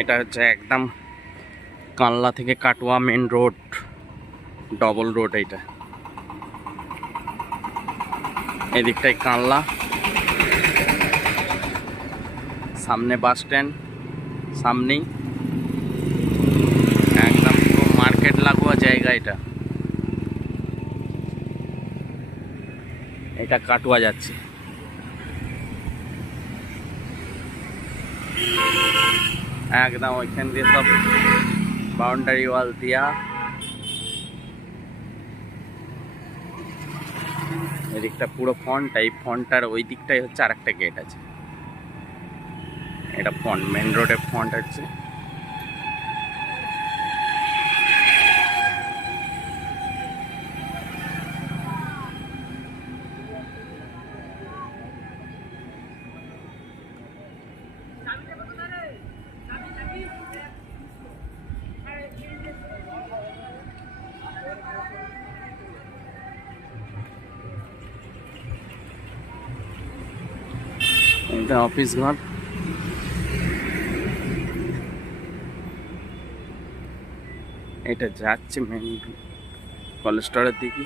এটা হচ্ছে একদম কানলা থেকে Katwa main road double road এইটা। এদিকটাই কানলা। সামনে বাস স্ট্যান্ড সামনেই। একদম মার্কেট লাগোয়া জায়গা এটা। এটা কাটোয়া যাচ্ছে। একদম ওইখান দিয়ে সব বাউন্ডারি ওয়াল দিয়া। এদিকটা পুরো ফন্ট এই ফন্টটার ওই দিকটাই হচ্ছে আর একটা গেট আছে। এটা ফন্ট মেন রোডের ফন্ট আছে। এটা অফিস ঘর। এটা যাচ্ছে মেন কলেস্টরের দিকে।